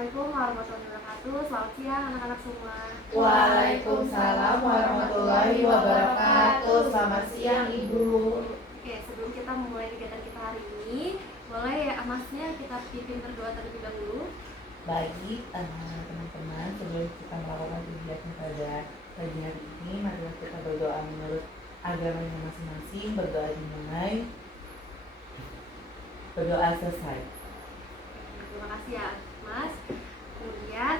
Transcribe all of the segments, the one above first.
Assalamualaikum warahmatullahi wabarakatuh. Selamat siang anak-anak semua. Waalaikumsalam warahmatullahi wabarakatuh. Selamat siang Ibu. Oke, sebelum kita memulai kegiatan kita hari ini, boleh ya Masnya kita pimpin berdoa terlebih dahulu. Baik teman-teman, sebelum kita melakukan kegiatan pada pagi hari ini, marilah kita berdoa menurut agamanya masing-masing. Berdoa dimulai, berdoa selesai. Terima kasih ya Mas. Kemudian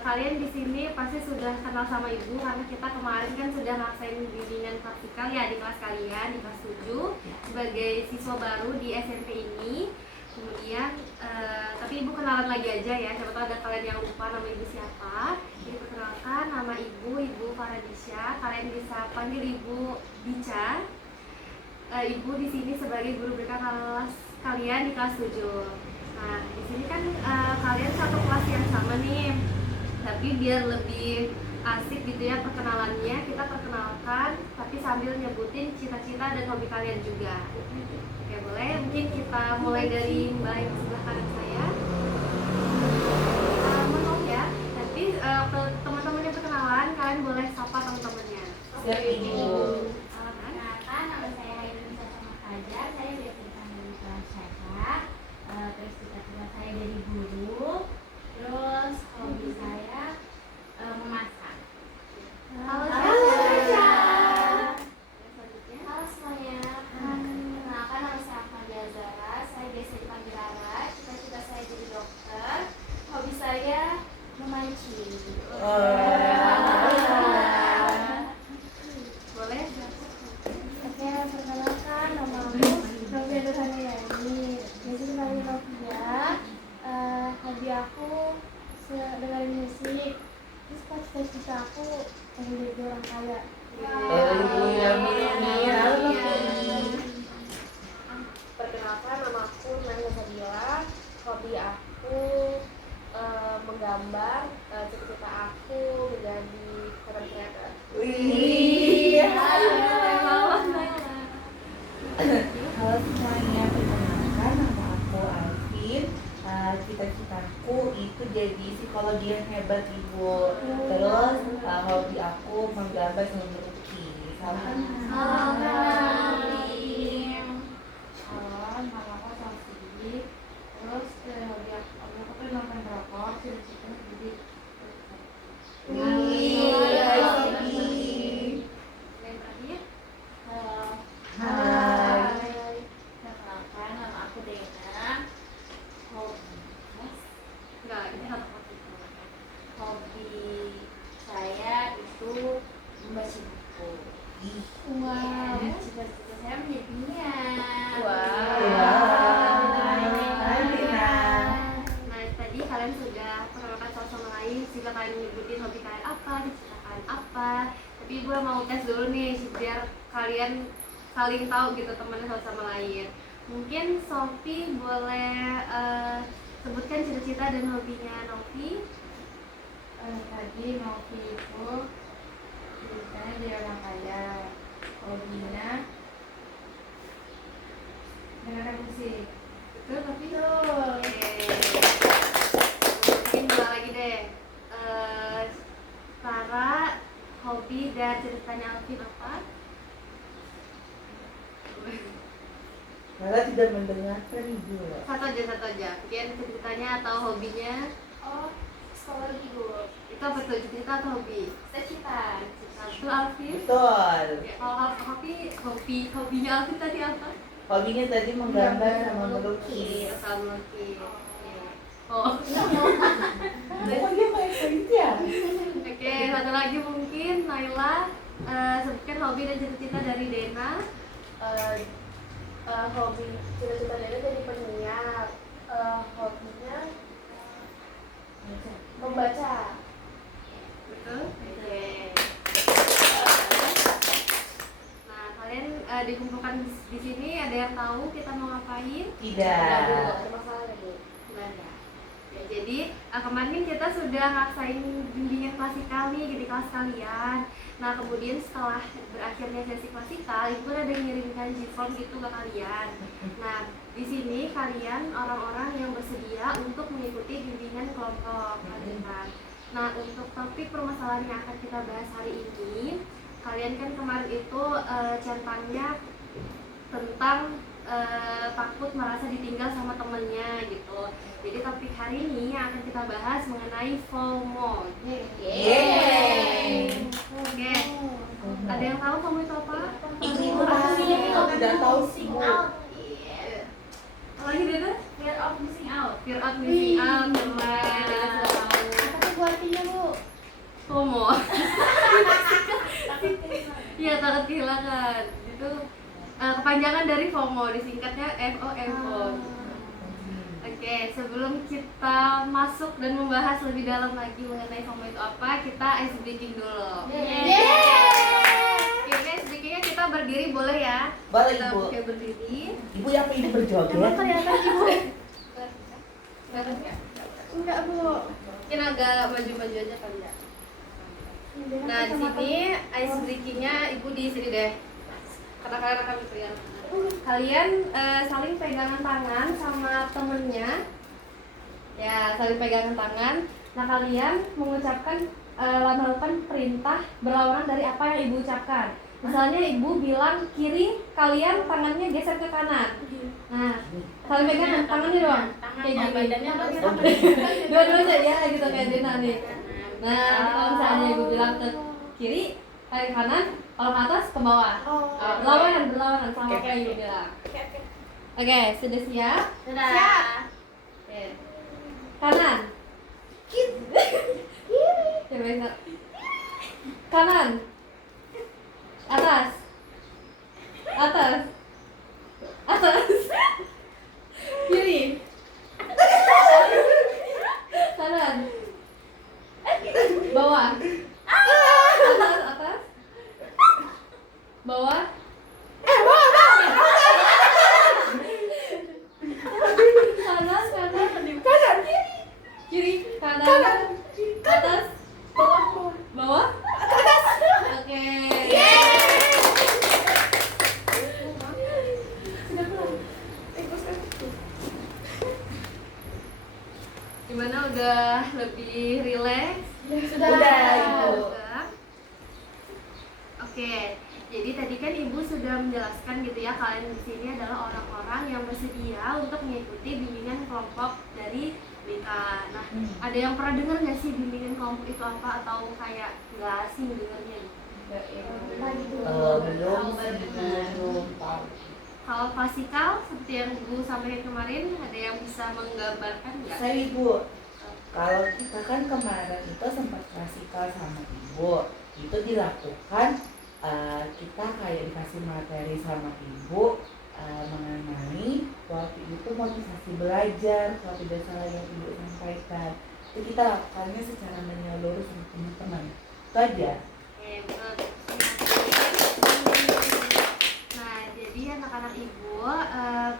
kalian di sini pasti sudah kenal sama Ibu karena kita kemarin kan sudah ngerasain bimbingan praktikal ya di kelas kalian di kelas 7 sebagai siswa baru di SMP ini. Kemudian tapi Ibu kenalan lagi aja ya, siapa tahu ada kalian yang lupa nama Ibu siapa. Jadi perkenalkan, nama Ibu Faradisya. Kalian bisa panggil Ibu Dica. Ibu di sini sebagai guru BK kelas kalian di kelas 7. Nah, di sini kan kalian satu kelas yang sama nih. Tapi biar lebih asik gitu ya perkenalannya, kita perkenalkan tapi sambil nyebutin cita-cita dan hobi kalian juga. Oke, boleh? Mungkin kita mulai dari Mbak yang sebelah kanan saya. Menolong ya. Nanti teman-temannya perkenalan, kalian boleh sapa teman-temannya. Siap Ibu. Perkenalkan, nama saya Hairunisa Sama Fajar. Saya berdasarkan dari kelas saya. Terus cita-cita saya dari guru. Terus hobi saya memasak. Halo, Caca. Selanjutnya. Halo semuanya. Perkenalkan, nama saya Ahmadiyah Zara. Saya biasa dipanggil Rara. Cita-cita saya jadi dokter. Hobi saya memancing. Boleh? Oke, perkenalkan nama aku Novia Durhanayani. Biasa dipanggil Novia. Hobi aku dengerin musik. Terus cita-cita aku pengen jadi orang kaya. Perkenalkan, nama aku Nanda Sabila. Hobi aku menggambar. Cita-cita aku menjadi content creator. Halo semuanya, perkenalkan nama aku Alvin. Cita-citaku itu jadi psikologi yang hebat Ibu. Terus hobi aku menggambar dan melukis. Salam. Nama aku Sofi. Terus hobi aku tuh nonton drakor. Cita-cita jadi Yang terakhir. Hai. Perkenalkan, nama aku Dena. Enggak, ini satu hobi. Hobi saya itu membaca buku. Wow. Cita-cita saya menjadi penyiar. Nah, tadi kalian sudah perkenalkan satu sama lain, jika kalian menyebutin hobi kalian apa, cita kalian apa. Tapi Ibu mau tes dulu nih, biar kalian saling tahu gitu temannya satu sama lain. Mungkin Sofi boleh sebutkan cita-cita dan hobinya Novi. Tadi Novi itu ceritanya dia orang kaya. Hobinya dengerin musik. Betul, tapi Betul. mungkin dua lagi deh. Sarah, hobi dan ceritanya Alvin apa? Malah tidak mendengarkan Ibu. Satu aja. Mungkin ceritanya atau hobinya. Oh, psikologi dulu. Itu apa tuh, cerita atau hobi? Cita-cita. Itu Alvin. Betul. Ya, kalau hobinya Alvin tadi apa? Hobinya tadi menggambar sama melukis. Sama melukis. Oke. Oh. Kok dia main ya? Oke, satu lagi mungkin Naila, sebutkan hobi dan cita-cita dari Dena. Hobi cita-cita Dana jadi penyiar. Hobinya membaca. Betul? Oke. Nah, kalian dikumpulkan di sini, ada yang tahu kita mau ngapain? Tidak. Ada masalah lagi. Gimana? Ya, jadi kemarin kita sudah ngerasain bimbingan klasikal nih di kelas kalian. Nah, kemudian setelah berakhirnya sesi klasikal, itu ada yang ngirimkan G-form gitu ke kalian. Nah, di sini kalian orang-orang yang bersedia untuk mengikuti mengikuti bimbingan kelompok kalian. Nah, untuk topik permasalahan yang akan kita bahas hari ini, kalian kan kemarin itu centangnya tentang takut merasa ditinggal sama temennya gitu. Jadi topik hari ini yang akan kita bahas mengenai FOMO. Yeay. Oke. Ada yang tahu FOMO itu apa? Ibu pasti udah tahu sih Bu. Lagi deh, Fear of missing out. fear of missing out, teman. Apa tuh artinya, Bu? FOMO. Takut kehilangan. Iya, takut kehilangan. Itu kepanjangan dari FOMO, disingkatnya FOMO. Oke, sebelum kita masuk dan membahas lebih dalam lagi mengenai FOMO itu apa, kita ice breaking dulu. Oke, ice breakingnya kita berdiri boleh ya? Boleh, Kita Ibu. pakai berdiri. Ibu yang ini berjoget. Kelihatan Ibu? Enggak, Bu. Mungkin agak maju-maju aja kali ya. Nah, di sini ice breakingnya Ibu di sini deh. Karena kalian akan berperian. Kalian saling pegangan tangan sama temennya. Ya, saling pegangan tangan. Nah, kalian mengucapkan melakukan perintah berlawanan dari apa yang Ibu ucapkan. Misalnya Ibu bilang kiri, kalian tangannya geser ke kanan. Nah, saling pegangan tangannya doang. Kayak gini. Badannya harus Dua-duanya ya gitu kayak Dina nih. Nah, kalau misalnya Ibu bilang ke kiri, ke kanan, kalau ke atas ke bawah. Berlawanan sama kayak Ibu bilang. Oke, sudah siap? Sudah. Oke. Kanan. Coba lihat. Kanan. Atas. Kiri. Kanan. Bawah. Atas. Bawah. Kanan. Kiri. Kanan. Atas. Bawah. Oke. Gimana, udah lebih rileks? Udah, Ibu. Udah. Oke, jadi tadi kan Ibu sudah menjelaskan gitu ya, kalian di sini adalah orang-orang yang bersedia untuk mengikuti bimbingan kelompok dari BK. Nah, ada yang pernah dengar nggak sih bimbingan kelompok itu apa, atau kayak nggak asing dengarnya gitu? Belum sih, belum tahu. Kalau klasikal seperti yang Ibu sampaikan kemarin, ada yang bisa menggambarkan nggak? Saya Ibu, kalau kita kan kemarin itu sempat klasikal sama Ibu, itu dilakukan kita kayak dikasih materi sama Ibu mengenai waktu itu motivasi belajar, kalau tidak salah yang Ibu sampaikan. Itu kita lakukannya secara menyeluruh sama teman-teman. Itu aja. Oke, betul. Nah, jadi anak-anak Ibu,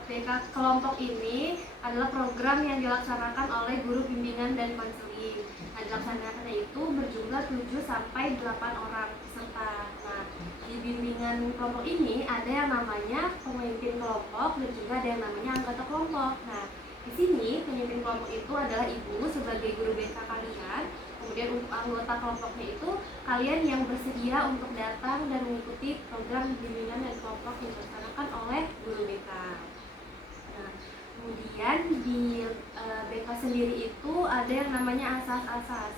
BK kelompok ini adalah program yang dilaksanakan oleh guru bimbingan dan konseling. Nah, dilaksanakannya itu berjumlah 7 sampai 8 orang peserta. Nah, di bimbingan kelompok ini ada yang namanya pemimpin kelompok dan juga ada yang namanya anggota kelompok. Nah, di sini pemimpin kelompok itu adalah Ibu sebagai guru BK kalian. Kemudian untuk anggota kelompoknya itu kalian yang bersedia untuk datang dan mengikuti program bimbingan dan kelompok yang dilaksanakan oleh guru BK. Nah, kemudian di BK sendiri itu ada yang namanya asas-asas.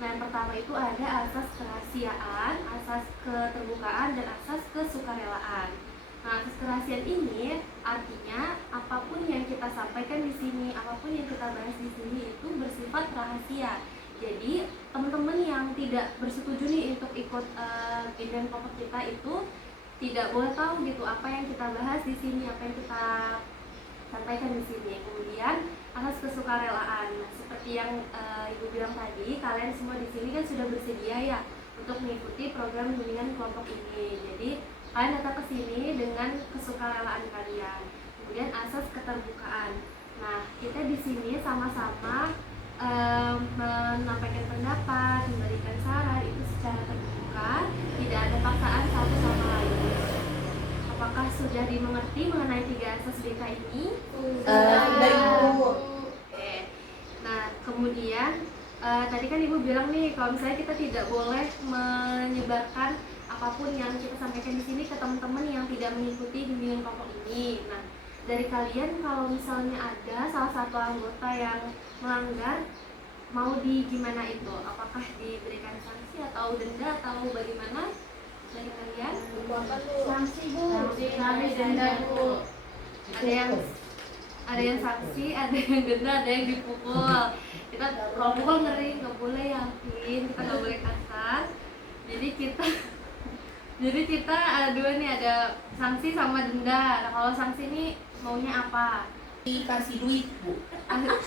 Nah, yang pertama itu ada asas kerahasiaan, asas keterbukaan, dan asas kesukarelaan. Nah, asas kerahasiaan ini artinya apapun yang kita sampaikan di sini, apapun yang kita bahas di sini itu bersifat rahasia. Jadi teman-teman yang tidak bersetuju nih untuk ikut bimbingan kelompok kita itu tidak boleh tahu gitu apa yang kita bahas di sini, apa yang kita sampaikan di sini. Kemudian asas kesukarelaan, seperti yang Ibu bilang tadi, kalian semua di sini kan sudah bersedia ya untuk mengikuti program bimbingan kelompok ini. Jadi kalian datang ke sini dengan kesukarelaan kalian. Kemudian asas keterbukaan. Nah, kita di sini sama-sama menyampaikan pendapat, memberikan saran itu secara terbuka, tidak ada paksaan satu sama lain. Apakah sudah dimengerti mengenai 3 asas BK ini? Sudah, Ibu. Oke. Nah, kemudian tadi kan ibu bilang nih kalau misalnya kita tidak boleh menyebarkan apapun yang kita sampaikan di sini ke teman-teman yang tidak mengikuti bimbingan kelompok ini. Nah, dari kalian kalau misalnya ada salah satu anggota yang melanggar, mau di gimana itu? Apakah diberikan sanksi atau denda atau bagaimana dari kalian? Apa tuh? Sanksi bu, Sanksi, denda, Bu. Ada yang sanksi, ada yang denda, ada yang dipukul. Kita kalau pukul ngeri, nggak boleh yakin, kita nggak boleh kasar. Jadi kita ada dua nih, ada sanksi sama denda. Nah, kalau sanksi ini maunya apa? Dikasih duit, Bu.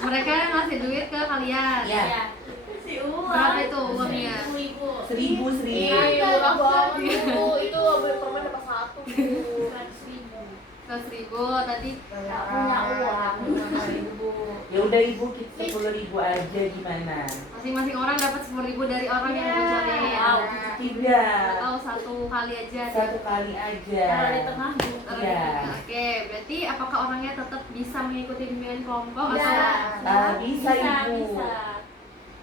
Mereka yang ngasih duit ke kalian. Ya. Si uang. Berapa itu uangnya? 1.000. 1.000. Iya, murah banget Bu. Itu beli permen dapat 1 Bu. 100.000. 100.000 tadi. Nggak punya uang. Ya udah Ibu, kita 10.000 aja gimana? Masing-masing orang dapat 10.000 dari orang yang bocorin. Wow, tidak. Atau satu kali aja. Satu kali aja. Kalau di tengah bu. Iya. Oke, berarti apakah orangnya tetap bisa mengikuti bimbingan kelompok Bisa. atau Bisa Ibu. Bisa.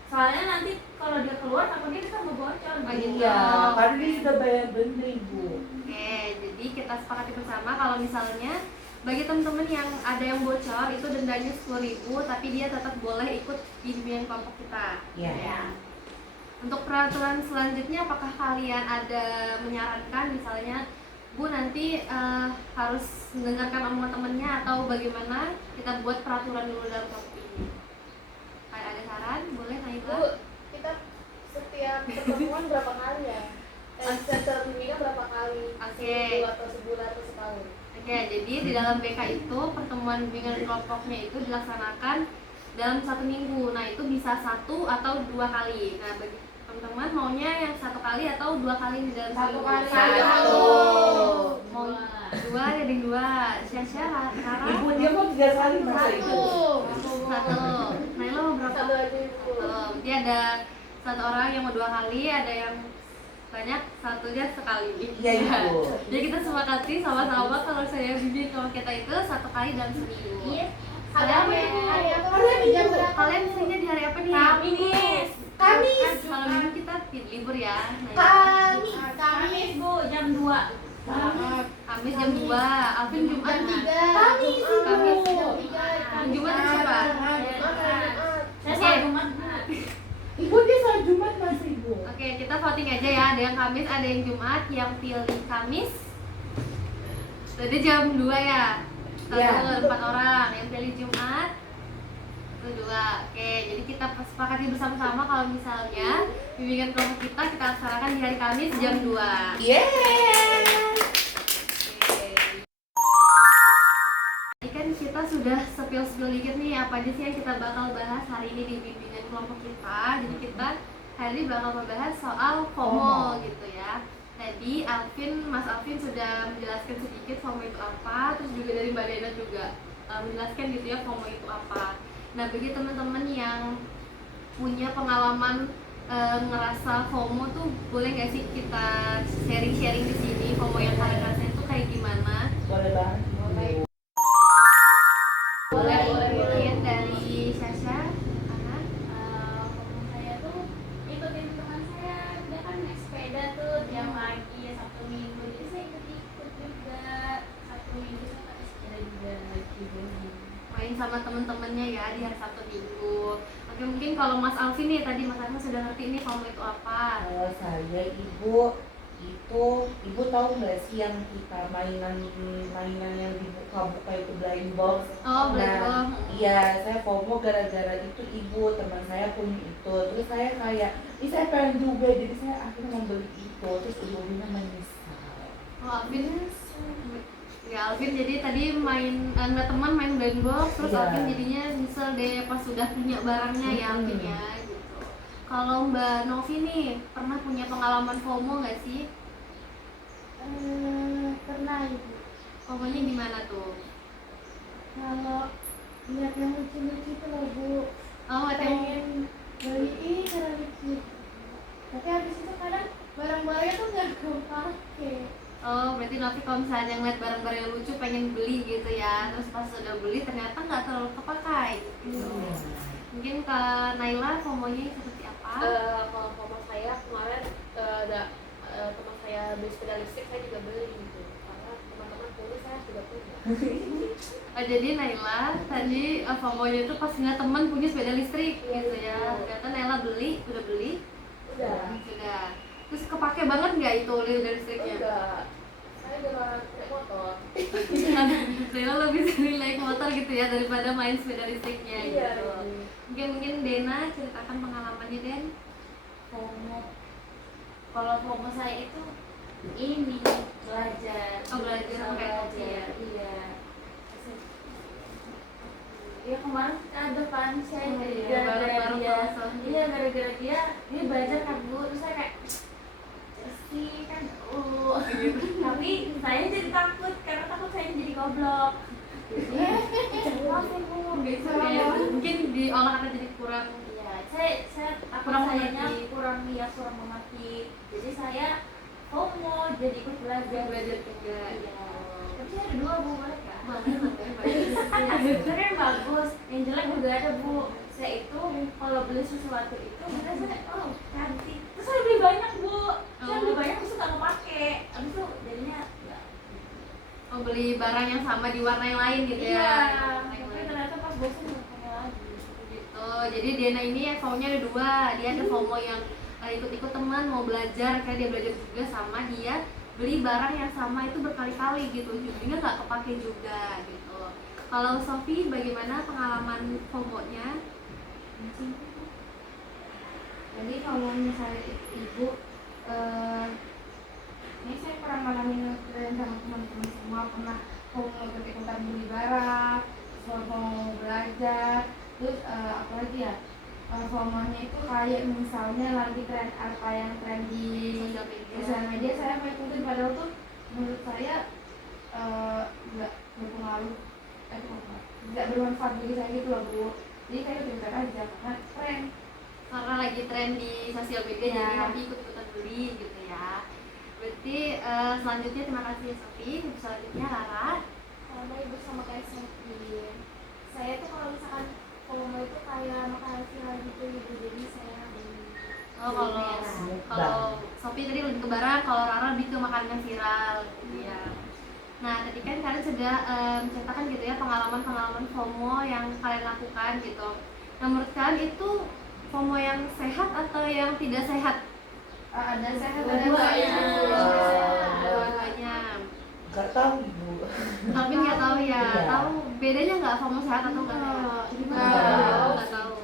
Soalnya nanti kalau dia keluar takutnya kita mau bocor. Oh, gitu. Iya, karena dia sudah bayar denda Ibu. Oke, jadi kita sepakati bersama kalau misalnya bagi teman-teman yang ada yang bocor itu dendanya 10.000, tapi dia tetap boleh ikut di bimbingan kelompok kita. Iya. Ya. Untuk peraturan selanjutnya, apakah kalian ada menyarankan misalnya Bu nanti harus mendengarkan omongan temannya atau bagaimana kita buat peraturan dulu dalam kelompok ini? Kayak ada saran? Boleh Bu, Naila? kita setiap pertemuan berapa kali ya? Secara bimbingan berapa kali? Oke. Seminggu atau sebulan atau setahun? Oke, jadi di dalam BK itu pertemuan bimbingan kelompoknya itu dilaksanakan dalam 1 minggu. Nah, itu bisa 1 atau 2 kali. Nah, bagi teman-teman maunya yang 1 kali atau 2 kali di dalam 1 seminggu? kali. Satu. Mau 2 jadi 2. Syasya, Rara? Ibu dia mau 3 kali masa itu? Satu. Naila mau berapa? Satu aja Bu. Jadi ada 1 orang yang mau 2 kali, ada yang banyak satunya sekali. Iya Ibu. Jadi kita sepakati sama-sama kalau saya bimbing kalau kita itu 1 kali dalam seminggu. Iya. Hari apa ya? Hari apa? Hari apa, Jam Bu? berapa? Kalian biasanya di hari apa nih? Kamis. Kamis. Kalau minggu kita libur ya. Kamis bu jam 2. Kamis jam 2, Alvin Jumat. Jam 3. Kamis. Jam 3. Jumat itu siapa? Saya selalu Jumat bu. Ibu dia soal Jumat mas Ibu. Oke, kita voting aja ya. Ada yang Kamis, ada yang Jumat. Yang pilih Kamis. Tadi jam 2 ya. Iya. 4 orang. Yang pilih Jumat itu 2. Oke, jadi kita sepakati bersama-sama kalau misalnya bimbingan kelompok kita laksanakan di hari Kamis jam 2. Yeay. Oke. Tadi kan kita sudah spill dikit nih apa aja sih yang kita bakal bahas hari ini di bimbingan kelompok kita. Jadi kita hari ini bakal membahas soal FOMO gitu ya. Tadi Mas Alvin sudah menjelaskan sedikit FOMO itu apa, terus juga dari Mbak Dena juga menjelaskan gitu ya FOMO itu apa. Nah, bagi teman-teman yang punya pengalaman ngerasa FOMO tuh boleh nggak sih kita sharing-sharing di sini FOMO yang kalian rasain tuh kayak gimana? Boleh banget. Ibu. Boleh mungkin dari Sasha, Ana. Teman saya tuh ikutin teman saya, dia kan naik sepeda tuh tiap pagi ya Sabtu Minggu, jadi saya ikut juga Sabtu Minggu saya pakai sepeda juga gitu. Main sama temen-temennya ya di hari Sabtu Minggu. Oke, mungkin kalau Mas Alvin nih tadi Mas Alvin sudah ngerti nih FOMO itu apa. Kalau saya Ibu itu, Ibu tahu nggak sih yang kita mainan yang dibuka-buka itu blind box? Oh, blind Nah, box. iya, saya FOMO gara-gara itu Ibu, teman saya punya itu. Terus saya kayak, ini saya pengen juga, jadi saya akhirnya membeli itu. Terus ujung-ujungnya menyesal. Oh, Alvin. Ya, Alvin jadi tadi ngeliat teman main blind box, terus Iya. Alvin jadinya nyesel deh pas sudah punya barangnya ya Alvin ya gitu. Kalau Mbak Novi nih pernah punya pengalaman FOMO nggak sih? Pernah ibu. FOMO-nya gimana tuh? Kalau lihat yang lucu-lucu itu loh bu, Oh, nggak tahu. pengen beli karena lucu. Tapi habis itu kadang barang-barangnya tuh nggak gue pakai. Oh, berarti Novi kalau misalnya ngeliat barang-barang yang lucu pengen beli gitu ya, terus pas sudah beli ternyata nggak terlalu kepakai gitu. Mungkin Kak Naila, FOMO-nya seperti apa? Kalau FOMO saya kemarin ada teman saya beli sepeda listrik, saya juga beli gitu. Karena teman-teman punya, saya juga punya. Jadi Naila tadi FOMO-nya itu pas ngeliat teman punya sepeda listrik gitu ya. Ternyata Naila udah beli. Sudah. Terus kepake banget nggak itu sepeda listriknya? Enggak. Saya udah naik motor. Naila lebih sering naik motor gitu ya daripada main sepeda listriknya Iya. gitu. Mungkin Dena ceritakan pengalamannya Den. FOMO. Kalau FOMO saya itu ini belajar. Oh, belajar pakai kopi ya? Iya. Ya kemarin ada kan saya Iya, gara-gara baru-baru dia. kosong. Iya gara-gara dia ini belajar kan Bu. Terus saya kayak sih kan tapi saya jadi takut karena takut saya jadi goblok. Jadi maafin Bu. Bisa ya. Mungkin diolah karena jadi kurang. Iya, saya takut Kurang sayanya mengerti. kurang mengerti. Jadi saya FOMO jadi ikut belajar. Belajar juga. Iya. Tapi saya ada 2 Bu, boleh kak? Boleh. Sebenarnya bagus, yang jelek juga ada Bu. Saya itu kalau beli sesuatu itu saya cantik. Terus saya beli banyak Bu. Saya beli banyak terus nggak kepake. Abis itu jadinya nggak. Oh, beli barang yang sama di warna yang lain gitu Iya. ya. Tapi ternyata pas bosan nggak pakai lagi. Gitu. Jadi Dena ini FOMO-nya ada 2. Dia ada FOMO yang ikut-ikut teman mau belajar, kayak dia belajar juga, sama dia beli barang yang sama itu berkali-kali gitu, ujungnya nggak kepake juga gitu. Kalau Sofi, bagaimana pengalaman FOMO-nya? Jadi kalau misalnya ibu ini saya pernah ngalamin tren sama teman-teman semua, pernah FOMO ikut-ikutan beli barang, FOMO belajar, terus apalagi ya, FOMO-nya itu kayak misalnya lagi tren apa yang tren di sosial media, saya mau ikutin, padahal tuh menurut saya nggak berpengaruh, nggak bermanfaat bagi saya gitu loh Bu. Jadi saya ikutin aja karena tren. Karena lagi tren di sosial media, Ya. jadi Sofi ikut-ikutan beli gitu ya. Berarti selanjutnya terima kasih Sofi. Selanjutnya Rara. Sama ibu sama kayak saya tuh kalau misalkan FOMO itu kayak makanan viral gitu ibu, jadi saya beli. Oh, kalau Sofi tadi lebih ke barang, kalau Rara lebih ke makanan viral gitu ya. Nah, tadi kan kalian sudah menceritakan gitu ya pengalaman-pengalaman FOMO yang kalian lakukan gitu. Nah, menurut kalian itu FOMO yang sehat atau yang tidak sehat? Ada sehat, ada Dua-duanya. Dua-duanya. Nggak tahu Ibu. Tapi nggak tahu ya. Iya. Tahu bedanya nggak FOMO sehat atau nggak sehat? Nggak tahu.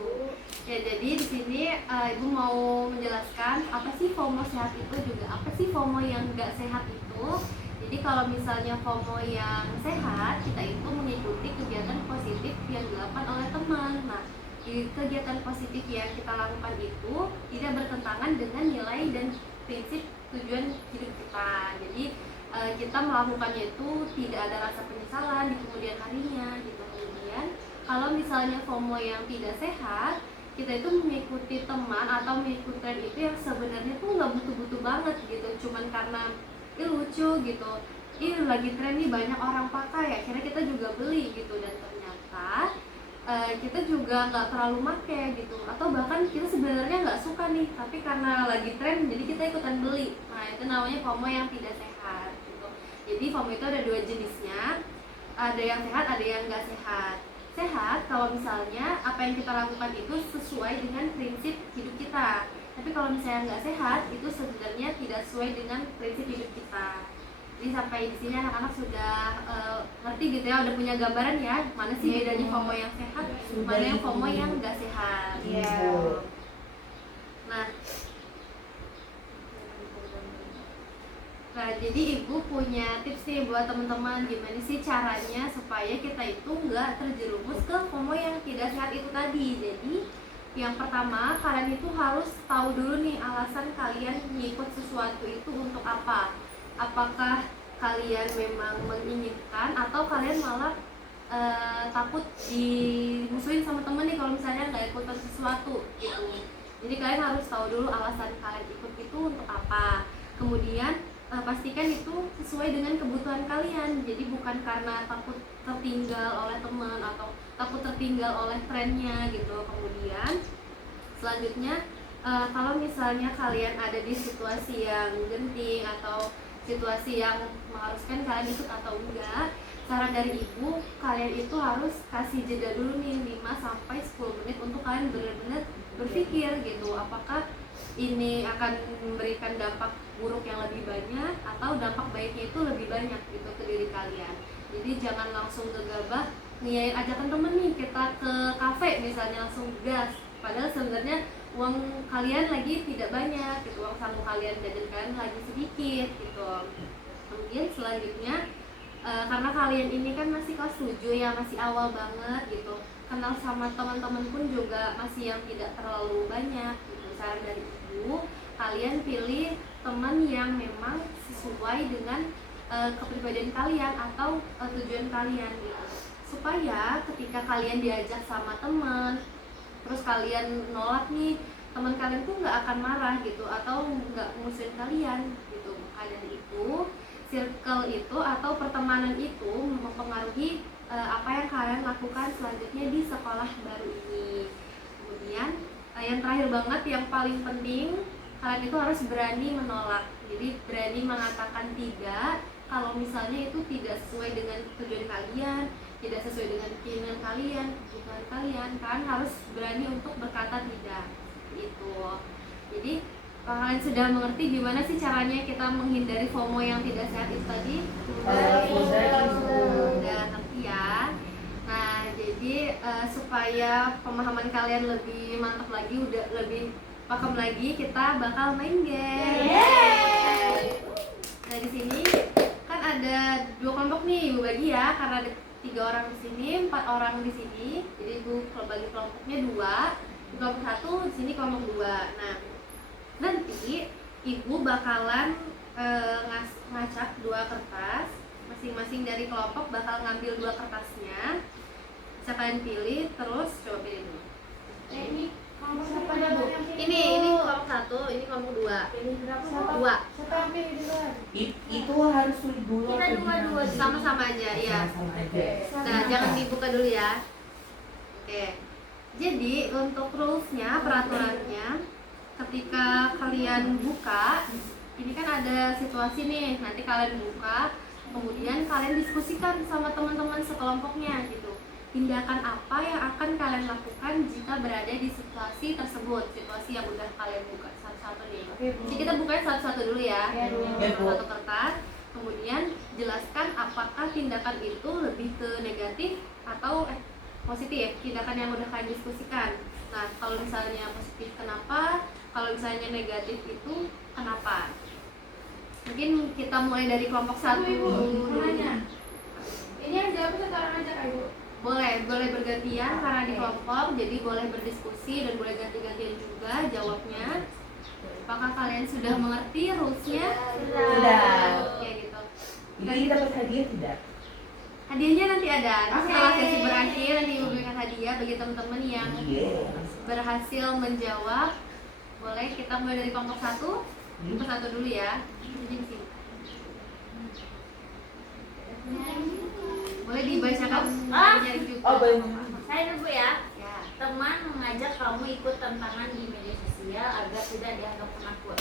Ya, jadi di sini Ibu mau menjelaskan apa sih FOMO sehat itu, juga apa sih FOMO yang nggak sehat itu. Jadi kalau misalnya FOMO yang sehat, kita itu mengikuti kegiatan positif yang dilakukan oleh teman. Nah, di kegiatan positif yang kita lakukan itu tidak bertentangan dengan nilai dan prinsip tujuan hidup kita. Jadi kita melakukannya itu tidak ada rasa penyesalan di kemudian harinya gitu. Kemudian kalau misalnya FOMO yang tidak sehat, kita itu mengikuti teman atau mengikuti tren itu yang sebenarnya tuh nggak butuh-butuh banget gitu, cuman karena lucu gitu, lagi tren nih banyak orang pakai, akhirnya kita juga beli gitu, dan ternyata kita juga nggak terlalu make gitu, atau bahkan kita sebenarnya nggak suka nih, tapi karena lagi tren jadi kita ikutan beli. Nah, itu namanya FOMO yang tidak sehat gitu. Jadi FOMO itu ada 2 jenisnya, ada yang sehat, ada yang nggak sehat. Sehat kalau misalnya apa yang kita lakukan itu sesuai dengan prinsip hidup kita. Tapi kalau misalnya nggak sehat, itu sebenarnya tidak sesuai dengan prinsip hidup kita. Jadi sampai di sini anak-anak sudah ngerti gitu ya, udah punya gambaran ya, mana sih bedanya FOMO yang sehat, mana yang FOMO yang nggak sehat. Iya. Nah, jadi Ibu punya tips nih buat teman-teman, gimana sih caranya supaya kita itu nggak terjerumus ke FOMO yang tidak sehat itu tadi. Jadi yang pertama, kalian itu harus tahu dulu nih alasan kalian ngikut sesuatu itu untuk apa. Apakah kalian memang menginginkan atau kalian malah takut dimusuhin sama temen nih kalau misalnya nggak ikutan sesuatu gitu. Jadi kalian harus tahu dulu alasan kalian ikut itu untuk apa. Kemudian pastikan itu sesuai dengan kebutuhan kalian. Jadi bukan karena takut tertinggal oleh teman atau takut tertinggal oleh trennya gitu. Kemudian selanjutnya kalau misalnya kalian ada di situasi yang genting atau situasi yang mengharuskan kalian ikut atau enggak, saran dari ibu, kalian itu harus kasih jeda dulu nih 5-10 menit untuk kalian benar-benar berpikir gitu, apakah ini akan memberikan dampak buruk yang lebih banyak atau dampak baiknya itu lebih banyak gitu ke diri kalian. Jadi jangan langsung gegabah ngiyain ajakan temen nih, kita ke kafe misalnya langsung gas, padahal sebenarnya uang kalian lagi tidak banyak gitu, uang saku kalian jajan kalian lagi sedikit gitu. Kemudian selanjutnya karena kalian ini kan masih kelas 7 ya, masih awal banget gitu, kenal sama teman-teman pun juga masih yang tidak terlalu banyak gitu. Saran dari ibu, kalian pilih teman yang memang sesuai dengan kepribadian kalian atau tujuan kalian gitu, supaya ketika kalian diajak sama teman terus kalian nolak nih, teman kalian tuh nggak akan marah gitu atau nggak ngusirin kalian gitu. Maka dari itu circle itu atau pertemanan itu mempengaruhi apa yang kalian lakukan selanjutnya di sekolah baru ini. Kemudian yang terakhir banget, yang paling penting, kalian itu harus berani menolak. Jadi berani mengatakan tidak kalau misalnya itu tidak sesuai dengan tujuan kalian, tidak sesuai dengan keinginan kalian, kebutuhan kalian. Kalian harus berani untuk berkata tidak itu. Jadi kalian sudah mengerti gimana sih caranya kita menghindari FOMO yang tidak sehat itu tadi? Sudah ngerti ya. Nah, jadi supaya pemahaman kalian lebih mantap lagi, udah lebih paham lagi, kita bakal main game. Nah, di sini kan ada 2 kelompok nih, ibu bagi ya, karena ada 3 orang di sini, 4 orang di sini. Jadi ibu bagi kelompoknya 2, kelompok 1 di sini kelompok 2. Nah, nanti ibu bakalan ngacak 2 kertas, masing-masing dari kelompok bakal ngambil 2 kertasnya. Bisa kalian pilih, terus coba pilih dulu. Ini kelompok siapa Bu? yang pilih? Ini kelompok 1, ini kelompok 2. Pilih berapa? 2. Siapa yang pilih duluan? Itu harus sulit dulu. Kita atau dua-dua gimana? Sama-sama aja ya. Sama-sama aja. Nah, jangan dibuka dulu ya. Oke. Jadi untuk rulesnya, peraturannya, ketika kalian buka, ini kan ada situasi nih, nanti kalian buka, kemudian kalian diskusikan sama teman-teman sekelompoknya gitu. Tindakan apa yang akan kalian lakukan jika berada di situasi tersebut, situasi yang udah kalian buka satu-satu nih. Jadi kita bukanya satu-satu dulu ya. Ya, Bu. Satu kertas. Kemudian jelaskan apakah tindakan itu lebih ke negatif atau positif, tindakan yang udah kalian diskusikan. Nah, kalau misalnya positif kenapa, kalau misalnya negatif itu kenapa. Mungkin kita mulai dari kelompok 1 Ibu, dulu. nanya. Ini yang jawab satu orang aja Kak Ibu. Boleh bergantian karena di kelompok, jadi boleh berdiskusi dan boleh ganti-gantian juga jawabnya. Apakah kalian sudah mengerti rulesnya? Sudah. Oke gitu. Ini dapat hadiah tidak? Hadiahnya nanti ada. Oke. Setelah sesi berakhir nanti ibu berikan hadiah bagi teman-teman yang Iya. berhasil menjawab. Boleh kita mulai dari kelompok 1. Kelompok 1 dulu ya. Jadi di sini. Boleh dibacakan dari juga. Oh, baik. Saya dulu ya. Ya. Teman mengajak kamu ikut tantangan di media sosial agar tidak dianggap penakut.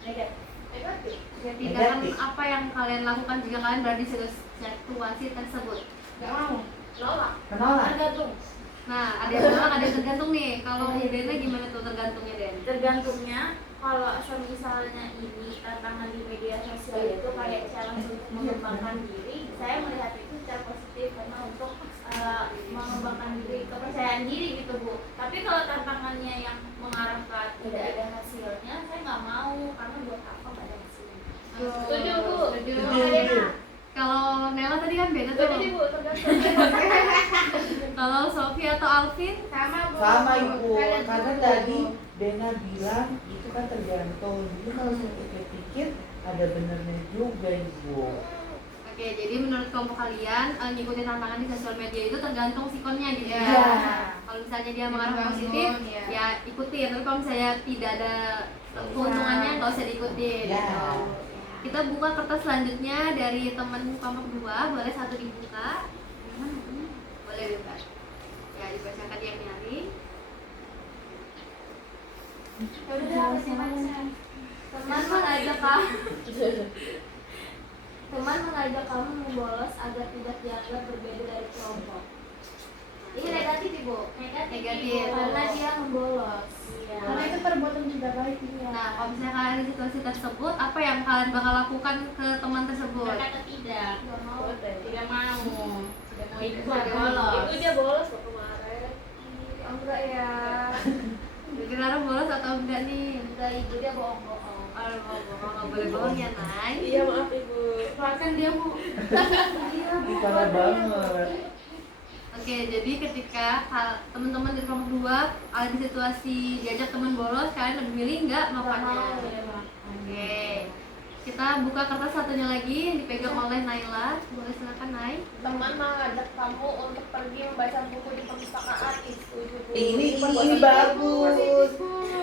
Negatif. Ya, tindakan Negatif. apa yang kalian lakukan jika kalian berada di situasi tersebut? Gak mau. Nolak. Menolak. Tergantung. Nah, ada yang menolak, ada yang tergantung nih. Kalau Dena gimana tuh tergantungnya, Den? Tergantungnya kalau misalnya ini tantangan di media sosial itu kayak challenge untuk mengembangkan diri, saya melihat itu secara positif karena untuk mengembangkan diri, kepercayaan diri gitu Bu. Tapi kalau tantangannya yang mengarah ke tidak ada hasilnya, saya nggak mau karena buat apa nggak ada hasilnya. Setuju, Bu. Setuju. Setuju. Kalau Nela tadi kan beda tuh. Jadi Bu, tergantung. Kalau Sofi atau Alvin? Sama Bu. Sama Ibu, Kalian karena dulu. tadi Dena bilang itu kan tergantung. Jadi kalau saya pikir-pikir ada benernya juga Ibu. Oke, jadi menurut kelompok kalian ngikutin tantangan di sosial media itu tergantung sikonnya gitu ya. Iya. Kalau misalnya dia mengarah Tergantung, positif, ya. ya ikutin. Tapi kalau misalnya tidak ada keuntungannya, nggak usah diikutin. Ya. Gitu. Kita buka kertas selanjutnya dari teman kelompok 2, boleh satu dibuka. Boleh bebas. Ya, dibacakan yang nyari. Teman mengajak kamu Teman mengajak kamu membolos agar tidak dianggap berbeda dari kelompok. Ini negatif, Ibu. Negatif. Karena dia membolos. Karena itu perbuatan tidak baik ya. Nah, kalau misalnya kalian di situasi tersebut, apa yang kalian bakal lakukan ke teman tersebut? Berkata tidak. Tidak mau. Tidak mau ikut Tidak bolos. Itu dia bolos loh kemarin. Enggak ya. Kira-kira bolos atau enggak nih? Enggak, Ibu, dia bohong-bohong. Kalau mau bohong, nggak boleh bohong ya, Nay. Iya maaf ibu. Bahkan dia Bu. Parah banget. Oke, jadi ketika teman-teman di kelompok 2 ada di situasi diajak teman bolos, kalian lebih milih nggak melakukannya? Oke, kita buka kertas satunya lagi yang dipegang oleh Naila. Boleh silakan, Nay. Teman mengajak kamu untuk pergi membaca buku di perpustakaan itu. Ini bagus.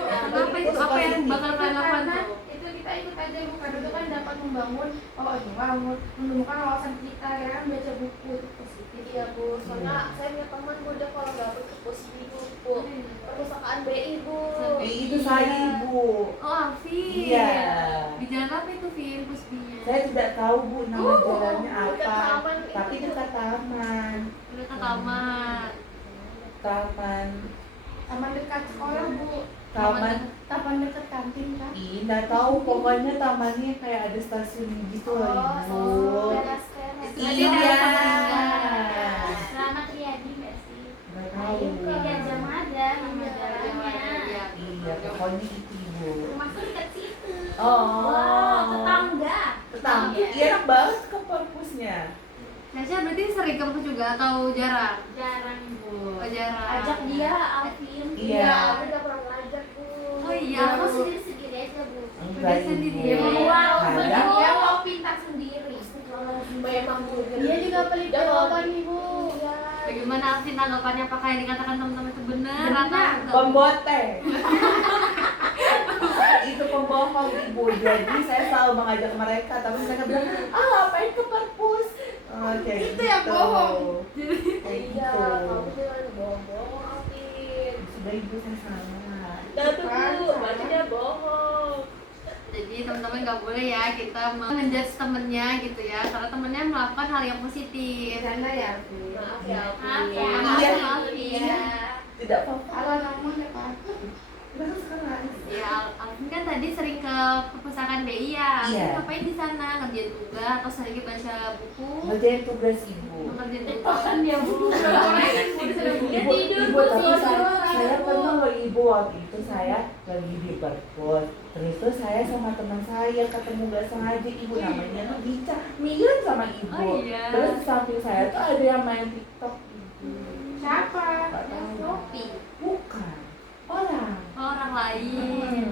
Kenapa itu? Apa yang bakal kalian lakukan Karena tuh? itu kita ikut aja Bu, karena itu kan dapat membangun menumbuhkan wawasan kita ya kan, baca buku itu positif. Iya bu, soalnya saya punya teman bu, dia kalau nggak perpus di buku perpustakaan BI bu. Itu saya Ibu. Oh, Alvin. Iya. Di jalan apa itu, Vin, Pusbinya? Saya tidak tahu Bu nama jalannya dekat apa, taman itu. tapi dekat taman. Udah ke taman. Taman dekat sekolah Bu. Taman dekat kantin kan. Nggak tahu, pokoknya tamannya kayak ada stasiun gitu loh Ibu. teras. Berarti ada Samarinda. Selamat Riyadi nggak sih? Nggak tahu. Gajah Mada nama jalannya. Iya, pokoknya itu Ibu. Rumahku dekat situ. Oh. Wow, tetangga. Tetangga. Iya, enak banget ke perpusnya. Caca berarti sering ke perpus juga atau jarang? Jarang, Bu. Oh, jarang. Ajak dia, Alvin. Iya. Aku udah pernah ngajak bu. Oh iya, Aku aku sendiri-sendiri aja, Bu. Enggak sendiri. Ibu. Wow, Kadang Dia mau pintar sendiri. Memang bu. Dia juga pelit jawaban Ibu. Bagaimana Alvin tanggapannya? Apakah yang dikatakan teman-teman itu benar Benar. atau enggak? pembote. Itu pembohong Ibu. Jadi saya selalu mengajak mereka, tapi mereka bilang, ngapain ke perpus? Kayak Itu yang bohong. Kayak Iya, gitu. kamu jangan bohong Alvin. Sudah Ibu, saya salah. Dah tuh bu, berarti dia bohong. Jadi teman-teman nggak boleh ya kita menjudge temennya gitu ya, karena temennya melakukan hal yang positif. Bercanda ya Bu. Maaf ya Maaf Alvin. ya. Iya. Maaf, Alvin. Tidak apa-apa. Kalau ngomong ya Pak. Kenapa sekarang? Ya, Alvin kan tadi sering ke perpustakaan BI ya. Alvin Iya. ngapain di sana? Ngerjain tugas atau sering baca buku? Ngerjain tugas Ibu. Ngerjain tugas. Tekan dia, Bu. Ibu, ibu, tapi saya pernah loh Ibu, waktu itu saya lagi di perpus. Terus tuh saya sama teman saya ketemu gak sengaja Ibu, namanya tuh Dica, mirip sama Ibu. Oh, iya. Terus di samping saya tuh ada yang main TikTok Ibu. Siapa? Nggak tahu. Shopee. Bukan orang. Orang lain.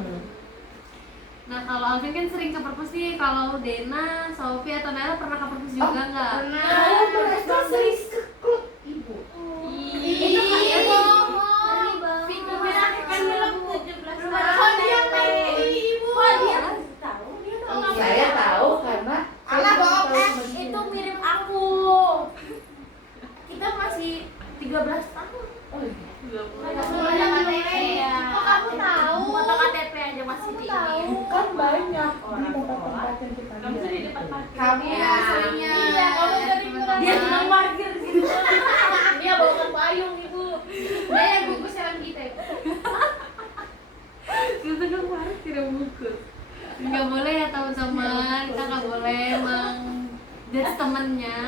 Nah, kalau Alvin kan sering ke perpus nih. Kalau Dena, Sophie atau Nela pernah ke perpus juga nggak? Kalau mereka sering ke klub Ibu. Itu kan dia bohong. Fitur Kan belum 17 tahun. Kok dia main ini Ibu? Kok dia tahu? Dia tahu. Saya tahu karena saya Alah, juga bohong. tahu sama dia. Itu mirip aku. Kita masih 13 tahun. Oh, iya. Ada KTP ya. Kok kamu tahu? Foto KTP aja masih di ini. Kan banyak Orang di tempat-tempat yang kita Kamu lihat sih di itu. depan parkir. Kamu Ya. yang seringnya. Iya, kamu sering Teman-teman. dia cuma parkir di situ. Dia bawa payung ibu. Dia yang bungkus helm kita Ibu. Itu kan harus tidak bungkus. Nggak boleh ya teman-teman, kita nggak boleh menjudge temennya.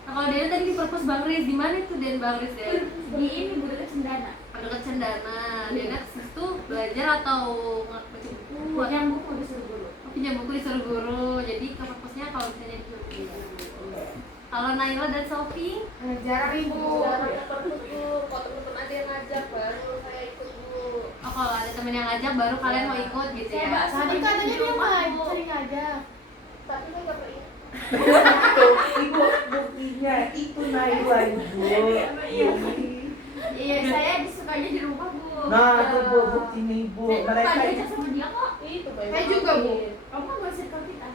Nah, kalau Dena tadi di perpus Bang Riz, di mana itu Den Bang Riz Den? Di ini Bu dekat Cendana. Dekat Cendana. Dena ke situ belajar atau baca buku? Yang buku disuruh guru. Pinjam buku disuruh guru. Jadi ke perpusnya kalau misalnya disuruh guru. Kalau Naila dan Sophie, Jarang Ibu. Jangan ke perpus bu. Kalau teman-teman ada yang ngajak baru saya ikut bu. oh kalau ada temen yang ngajak baru kalian mau ikut gitu ya? Tadi katanya dia mah sering aja. Tapi kan nggak pernah ingat. Itu Ibu, buktinya itu Naila Ibu. Iya, saya disukanya di rumah Bu. Nah, itu Bu, buktinya Ibu. Saya Mereka belajar itu sama dia kok. Itu baik. Saya juga Bu. Kamu nggak circle kita.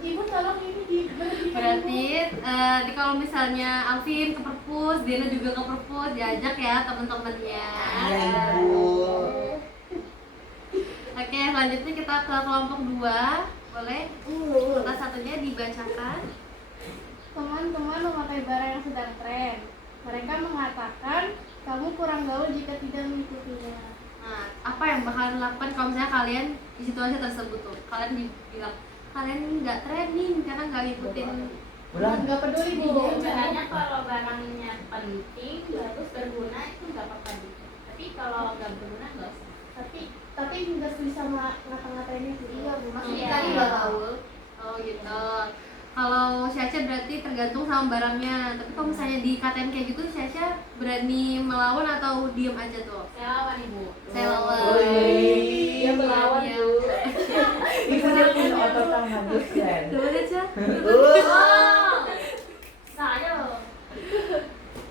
Ibu tolong ini di Berarti di kalau misalnya Alvin ke perpus, Diana juga ke perpus, diajak ya teman-temannya. Iya Ibu. Oke, selanjutnya kita ke kelompok 2. Boleh? Kertas satunya dibacakan. Teman-teman memakai barang yang sedang tren. Mereka mengatakan kamu kurang gaul jika tidak mengikutinya. Nah, apa yang bakalan dilakukan kalau misalnya kalian di situasi tersebut tuh? Kalian dibilang kalian nggak trending karena nggak ngikutin. Ulang. Nggak peduli Bu. Sebenarnya kalau barangnya penting, terus berguna itu nggak apa-apa gitu. Tapi kalau nggak berguna nggak usah. Tapi nggak setuju sama ngata-ngatainnya sih. Iya Bu. Maksudnya Iya. tadi nggak gaul. Oh gitu. Kalau Syasha berarti tergantung sama barangnya. Tapi kalau misalnya dikatain kayak gitu, Syasha berani melawan atau diem aja tuh? Saya lawan ibu. Saya lawan. Wih. Dia melawan Iya. Bu. Ibu dia punya otot tangan dosen. Coba deh, Syah. Oh, saya loh.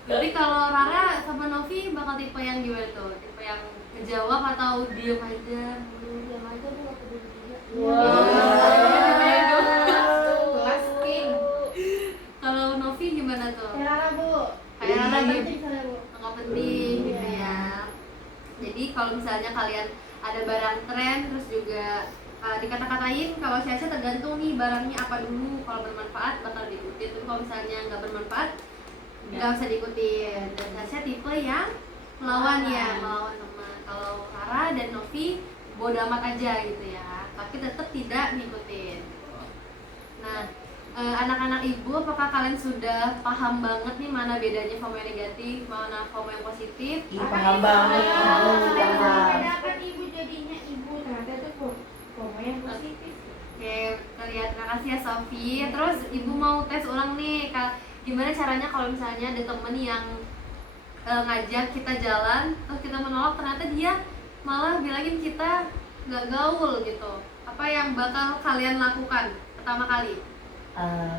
Berarti kalau Rara sama Novi bakal tipe yang gimana tuh? Tipe yang ngejawab atau diem aja? Diam aja Bu, nggak peduli juga. Kelas King. Kalau Novi gimana tuh? Kayak Rara Bu. Kayak Rara Nggak diem. penting saya Bu. Nggak penting gitu ya. Jadi kalau misalnya kalian ada barang tren terus juga dikata-katain, kalau Syasha tergantung nih barangnya apa dulu. Kalau bermanfaat bakal diikutin, tapi kalau misalnya nggak bermanfaat nggak usah diikutin. Dan Syasha tipe yang melawan ya, melawan teman. Kalau Rara dan Novi bodo amat aja gitu ya, tapi tetap tidak ngikutin. Nah, anak-anak ibu, apakah kalian sudah paham banget nih mana bedanya FOMO yang negatif, mana FOMO yang positif? Ih, paham banget Ibu, paham. Bedakan ibu jadinya ibu. Ternyata itu FOMO yang positif. Oke, kita lihat. Terima kasih ya Sofi. Terus ibu mau tes ulang nih, gimana caranya kalau misalnya ada temen yang ngajak kita jalan, terus kita menolak, ternyata dia malah bilangin kita nggak gaul gitu. Apa yang bakal kalian lakukan pertama kali?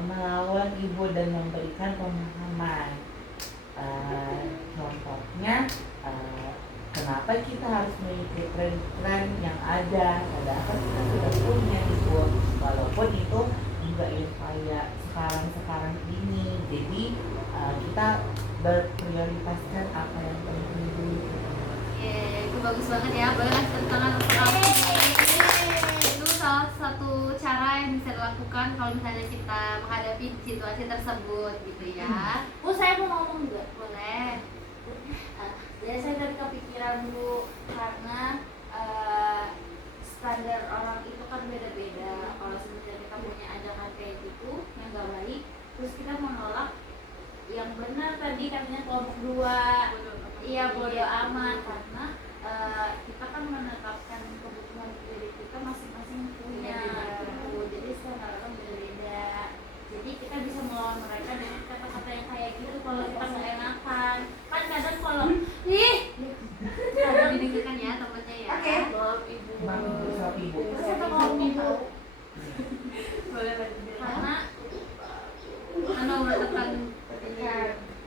Melawan ibu dan memberikan pemahaman. Contohnya, kenapa kita harus mengikuti tren-tren yang ada? Padahal kan kita sudah punya ibu, walaupun itu juga yang kayak sekarang ini. Jadi kita berprioritaskan apa yang penting dulu. Itu bagus banget ya. Boleh kasih tepuk tangan untuk Alfi. Itu salah satu cara yang bisa dilakukan kalau misalnya kita menghadapi situasi tersebut gitu ya. Bu, saya mau ngomong juga. Boleh. Jadi saya tadi kepikiran Bu, karena standar orang itu kan beda-beda. Kalau sebenarnya kita punya ajakan kayak gitu yang gak baik, terus kita menolak yang benar tadi katanya kelompok 2. Iya, bodo amat, karena kita kan menetapkan kebutuhan diri kita masing-masing punya gitu. Jadi standar orang beda-beda. Jadi kita bisa melawan mereka dengan kata-kata yang kayak gitu kalau kita nggak enakan. Kan kadang kalau Kadang didengarkan ya temennya ya. Oke. Maaf Ibu. Maaf Ibu, sama Ibu. terus kita ngomong tahu Boleh lanjut. karena Anu menetapkan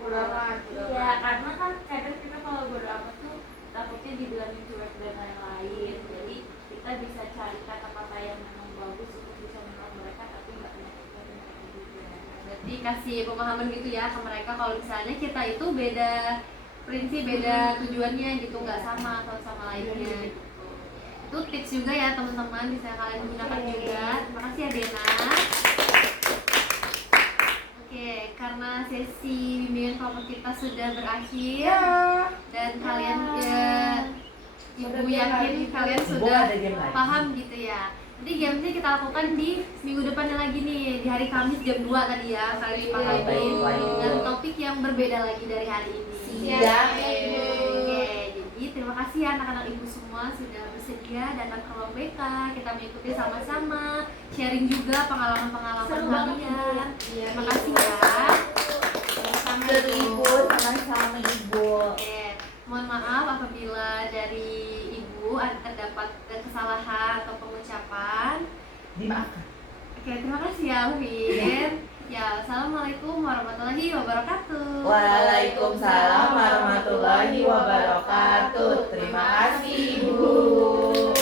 Bodo amat. iya, karena kan kadang kita kalau bodo amat tuh takutnya dibilangin cuek dan lain-lain. Jadi kita bisa cari kata-kata yang memang bagus untuk bisa menolak mereka tapi nggak menyakitkan mereka juga. Berarti kasih pemahaman gitu ya ke mereka kalau misalnya kita itu beda prinsip, beda tujuannya gitu, nggak sama atau sama lainnya gitu. Itu tips juga ya teman-teman, bisa kalian gunakan juga. Terima kasih ya Dena. Oke, karena sesi bimbingan kelompok kita sudah berakhir dan kalian ibu yakin kalian Ibu sudah ada game lagi. paham gitu ya. Jadi gamesnya kita lakukan di minggu depannya lagi nih, di hari Kamis jam 2 tadi ya. Kalian dipahami Baik. dengan topik yang berbeda lagi dari hari ini. Siap. Oke, jadi terima kasih ya anak-anak ibu semua sudah bersedia datang ke ruang BK. Kita mengikuti sama-sama, sharing juga pengalaman-pengalaman Seru banget, kalian. Iya, Terima kasih ya. Sama-sama Ibu, sama-sama Ibu. Oke, mohon maaf apabila dari ibu terdapat kesalahan atau pengucapan. Dimaafkan. Oke, terima kasih ya Alvin. Ya, assalamualaikum warahmatullahi wabarakatuh. Waalaikumsalam warahmatullahi wabarakatuh. Terima kasih Ibu.